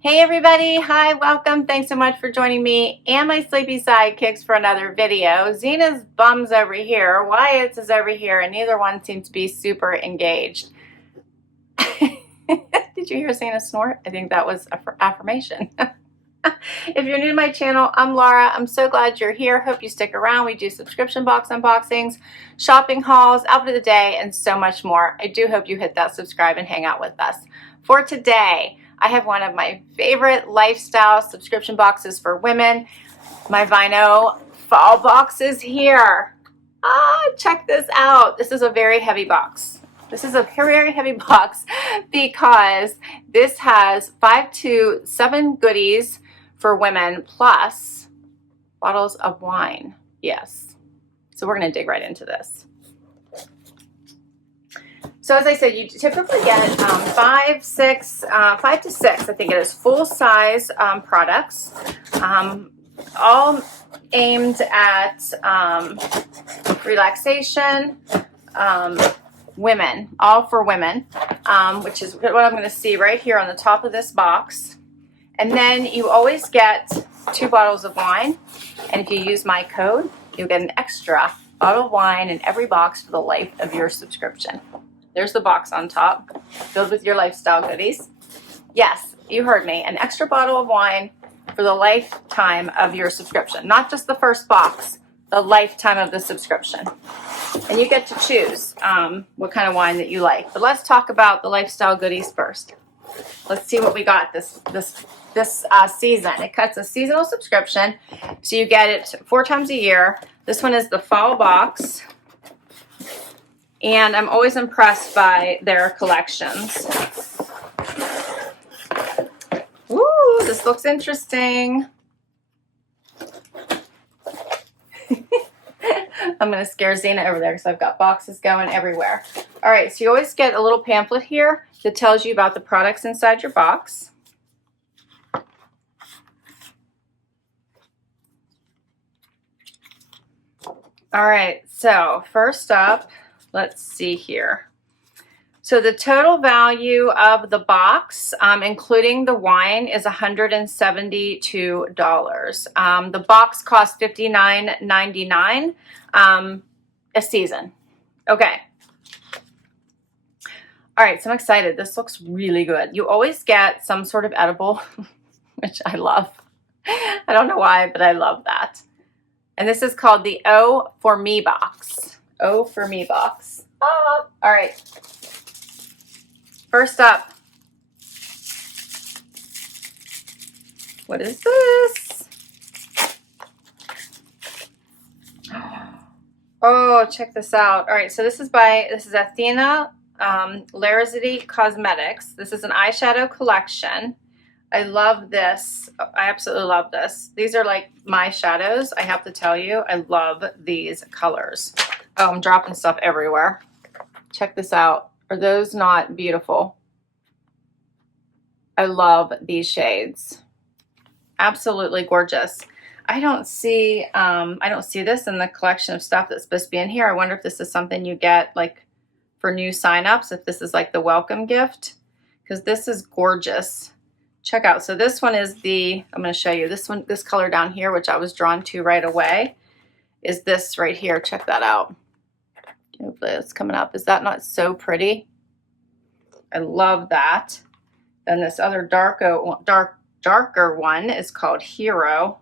Hey everybody, hi, welcome. Thanks so much for joining me and my sleepy sidekicks for another video. Zena's bum's over here, Wyatt's is over here, and neither one seems to be super engaged. Did you hear Zena snort? I think that was an affirmation. If you're new to my channel, I'm Laura. I'm so glad you're here. Hope you stick around. We do subscription box unboxings, shopping hauls, outfit of the day, and so much more. I do hope you hit that subscribe and hang out with us. For today, I have one of my favorite lifestyle subscription boxes for women. My Vinyl fall box is here. Check this out. This is a very heavy box. This is a very heavy box because this has 5 to 7 goodies for women plus bottles of wine. Yes. So we're going to dig right into this. So as I said, you typically get 5 to 6, I think it is, full-size products, all aimed at relaxation, women, all for women, which is what I'm going to see right here on the top of this box. And then you always get 2 bottles of wine, and if you use my code, you'll get an extra bottle of wine in every box for the life of your subscription. There's the box on top, filled with your lifestyle goodies. Yes, you heard me. An extra bottle of wine for the lifetime of your subscription. Not just the first box, the lifetime of the subscription. And you get to choose what kind of wine that you like. But let's talk about the lifestyle goodies first. Let's see what we got this season. It's a seasonal subscription, so you get it 4 times a year. This one is the fall box. And I'm always impressed by their collections. Ooh, this looks interesting. I'm going to scare Zena over there because I've got boxes going everywhere. All right, so you always get a little pamphlet here that tells you about the products inside your box. All right, so first up, let's see here. So the total value of the box, including the wine, is $172. The box costs $59.99 a season. Okay. All right, so I'm excited. This looks really good. You always get some sort of edible, which I love. I don't know why, but I love that. And this is called the O for Me box. O for Me box. All right. First up, what is this? Oh, check this out. All right, so this is Athena Larazity Cosmetics. This is an eyeshadow collection. I love this. I absolutely love this. These are like my shadows. I have to tell you, I love these colors. Oh, I'm dropping stuff everywhere. Check this out. Are those not beautiful? I love these shades. Absolutely gorgeous. I don't see this in the collection of stuff that's supposed to be in here. I wonder if this is something you get like for new signups, if this is like the welcome gift, because this is gorgeous. Check out. So this one is I'm going to show you this one, this color down here, which I was drawn to right away, is this right here. Check that out. Hopefully it's coming up. Is that not so pretty? I love that. Then this other darker one is called Hero,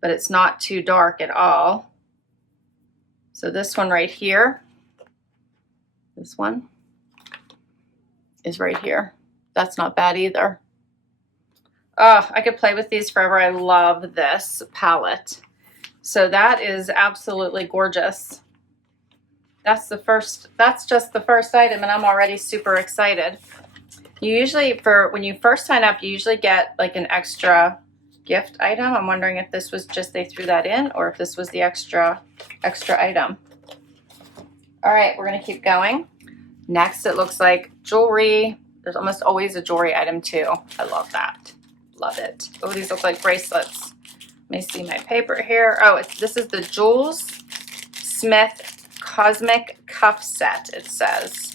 but it's not too dark at all. So this one right here, this one is right here. That's not bad either. Oh, I could play with these forever. I love this palette. So that is absolutely gorgeous. That's just the first item, and I'm already super excited. You usually, when you first sign up, you usually get like an extra gift item. I'm wondering if this was just they threw that in, or if this was the extra item. All right, we're gonna keep going. Next, it looks like jewelry. There's almost always a jewelry item too. I love that. Love it. Oh, these look like bracelets. Let me see my paper here. Oh, this is the Jules Smith Cosmic Cuff Set, it says.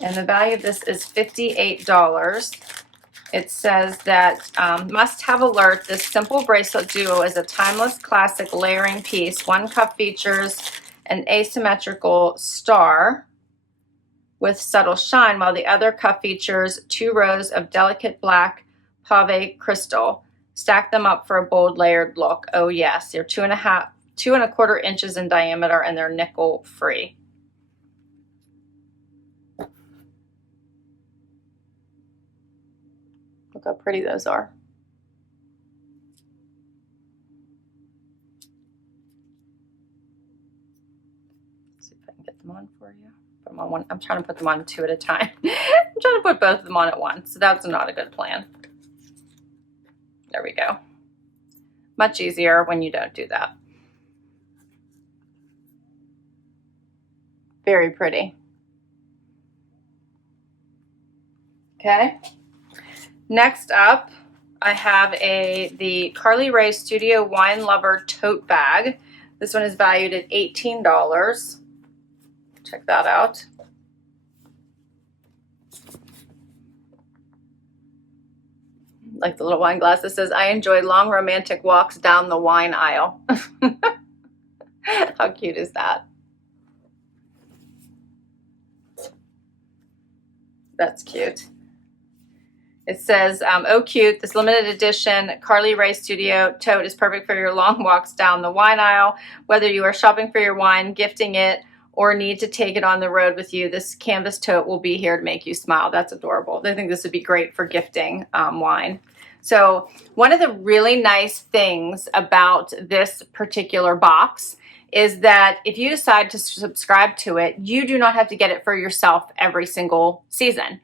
And the value of this is $58. It says that must have alert, this simple bracelet duo is a timeless classic layering piece. One cuff features an asymmetrical star with subtle shine, while the other cuff features 2 rows of delicate black pave crystal. Stack them up for a bold layered look. Oh yes, they're 2.25 inches in diameter, and they're nickel free. Look how pretty those are. See if I can get them on for you. Put them on one. I'm trying to put them on 2 at a time. I'm trying to put both of them on at once. So that's not a good plan. There we go. Much easier when you don't do that. Very pretty. Okay. Next up, I have the Carly Rae Studio Wine Lover tote bag. This one is valued at $18. Check that out. Like the little wine glass that says, I enjoy long romantic walks down the wine aisle. How cute is that? That's cute. It says, oh cute, this limited edition Carly Rae Studio tote is perfect for your long walks down the wine aisle. Whether you are shopping for your wine, gifting it, or need to take it on the road with you, this canvas tote will be here to make you smile. That's adorable. I think this would be great for gifting wine. So one of the really nice things about this particular box is that if you decide to subscribe to it, you do not have to get it for yourself every single season.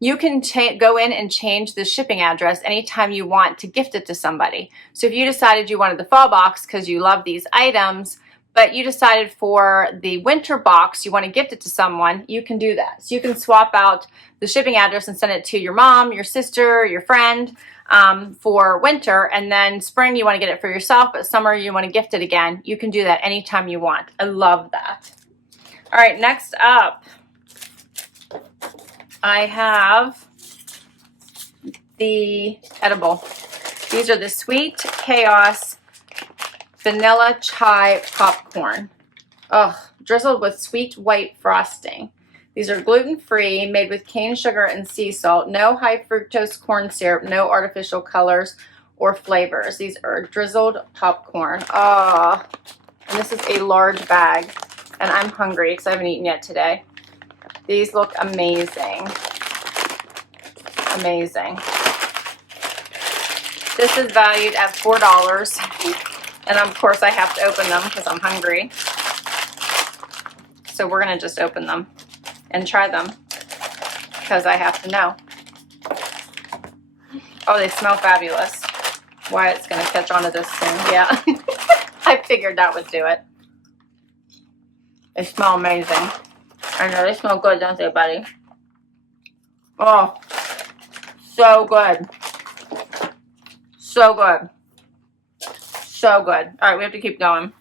You can go in and change the shipping address anytime you want to gift it to somebody. So if you decided you wanted the fall box because you love these items, but you decided for the winter box you want to gift it to someone, you can do that. So you can swap out the shipping address and send it to your mom, your sister, your friend for winter, and then spring you want to get it for yourself, but summer you want to gift it again. You can do that anytime you want. I love that. All right, next up, I have the edible. These are the Sweet Chaos Vanilla Chai Popcorn. Ugh, drizzled with sweet white frosting. These are gluten-free, made with cane sugar and sea salt. No high fructose corn syrup, no artificial colors or flavors. These are drizzled popcorn. Ah, and this is a large bag. And I'm hungry because I haven't eaten yet today. These look amazing. Amazing. This is valued at $4. And of course I have to open them because I'm hungry. So we're going to just open them and try them because I have to know. Oh, they smell fabulous. Wyatt's going to catch on to this soon. Yeah. I figured that would do it. They smell amazing. I know they smell good, don't they, buddy? Oh, so good. So good. So good. All right, we have to keep going.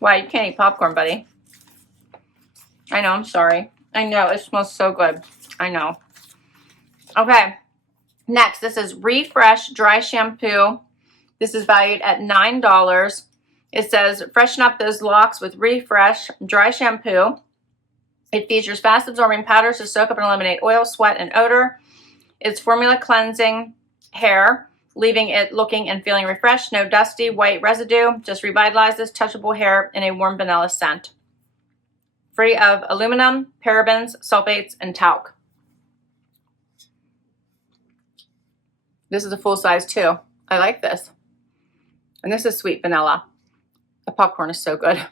Wow, you can't eat popcorn, buddy. I know, I'm sorry. I know, it smells so good. I know. Okay, next, this is Refresh Dry Shampoo. This is valued at $9. It says, freshen up those locks with Refresh Dry Shampoo. It features fast-absorbing powders to soak up and eliminate oil, sweat, and odor. It's formula cleansing hair, leaving it looking and feeling refreshed. No dusty white residue. Just revitalizes touchable hair in a warm vanilla scent. Free of aluminum, parabens, sulfates, and talc. This is a full size too. I like this. And this is sweet vanilla. The popcorn is so good.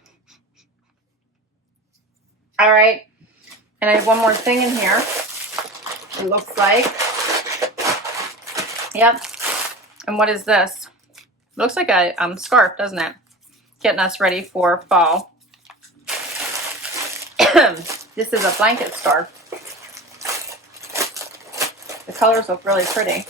All right. And I have one more thing in here. It looks like. Yep. And what is this? It looks like a scarf, doesn't it? Getting us ready for fall. This is a blanket scarf. The colors look really pretty.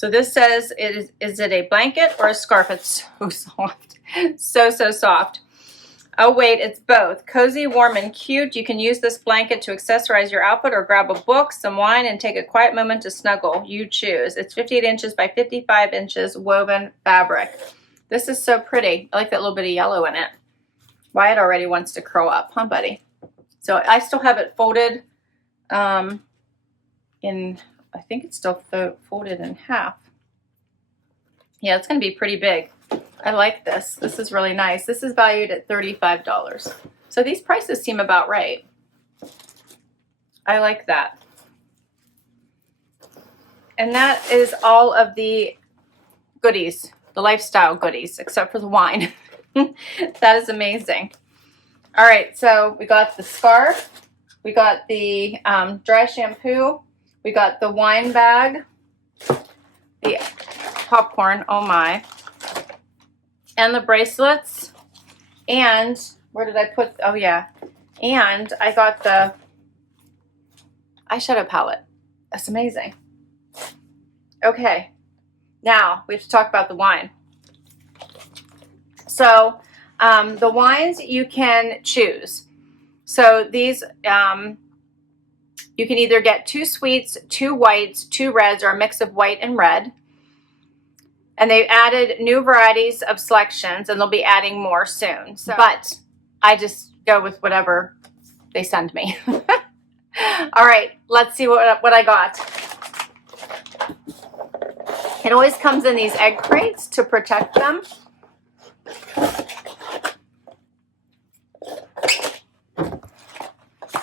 So this says, is it a blanket or a scarf? It's so soft. So soft. Oh wait, it's both. Cozy, warm, and cute. You can use this blanket to accessorize your outfit or grab a book, some wine, and take a quiet moment to snuggle. You choose. It's 58 inches by 55 inches woven fabric. This is so pretty. I like that little bit of yellow in it. Wyatt already wants to curl up, huh, buddy? So I still have it folded I think it's still folded in half. Yeah, it's going to be pretty big. I like this. This is really nice. This is valued at $35. So these prices seem about right. I like that. And that is all of the goodies, the lifestyle goodies, except for the wine. That is amazing. All right, so we got the scarf. We got the dry shampoo. We got the wine bag. The popcorn, oh my. And the bracelets. And where did I put, oh yeah. And I got the eyeshadow palette. That's amazing. Okay, now we have to talk about the wine. So the wines you can choose. So these, you can either get 2 sweets, 2 whites, 2 reds, or a mix of white and red. And they've added new varieties of selections, and they'll be adding more soon. So, but I just go with whatever they send me. All right, let's see what I got. It always comes in these egg crates to protect them.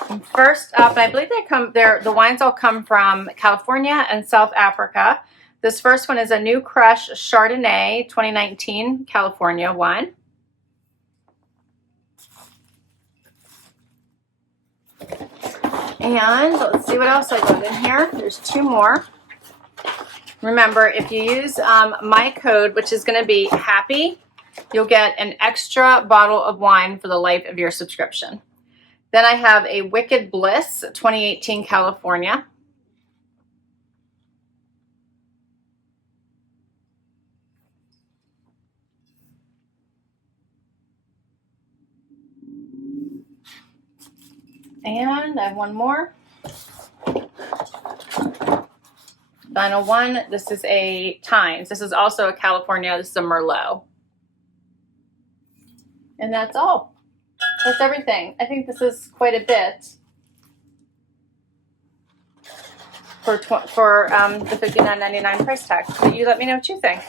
And first up, I believe the wines all come from California and South Africa. This first one is a New Crush Chardonnay 2019 California wine. And let's see what else I got in here. There's 2 more. Remember, if you use my code, which is going to be HAPPY, you'll get an extra bottle of wine for the life of your subscription. Then I have a Wicked Bliss 2018 California. And I have one more. Final one. This is a Times. This is also a California. This is a Merlot. And that's all. That's everything. I think this is quite a bit for the $59.99 price tag. But you let me know what you think.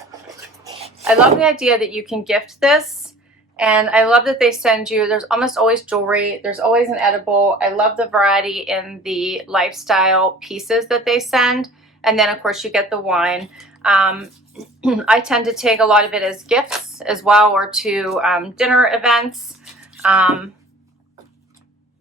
I love the idea that you can gift this, and I love that they send you, there's almost always jewelry, there's always an edible. I love the variety in the lifestyle pieces that they send, and then of course you get the wine. I tend to take a lot of it as gifts as well, or to dinner events.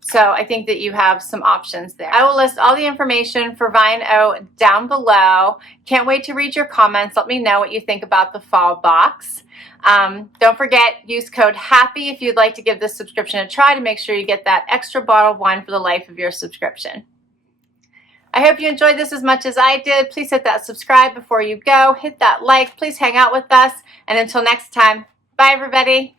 So I think that you have some options there. I will list all the information for Vine O down below. Can't wait to read your comments. Let me know what you think about the fall box. Don't forget, use code HAPPY if you'd like to give this subscription a try to make sure you get that extra bottle of wine for the life of your subscription. I hope you enjoyed this as much as I did. Please hit that subscribe before you go. Hit that like. Please hang out with us. And until next time, bye everybody.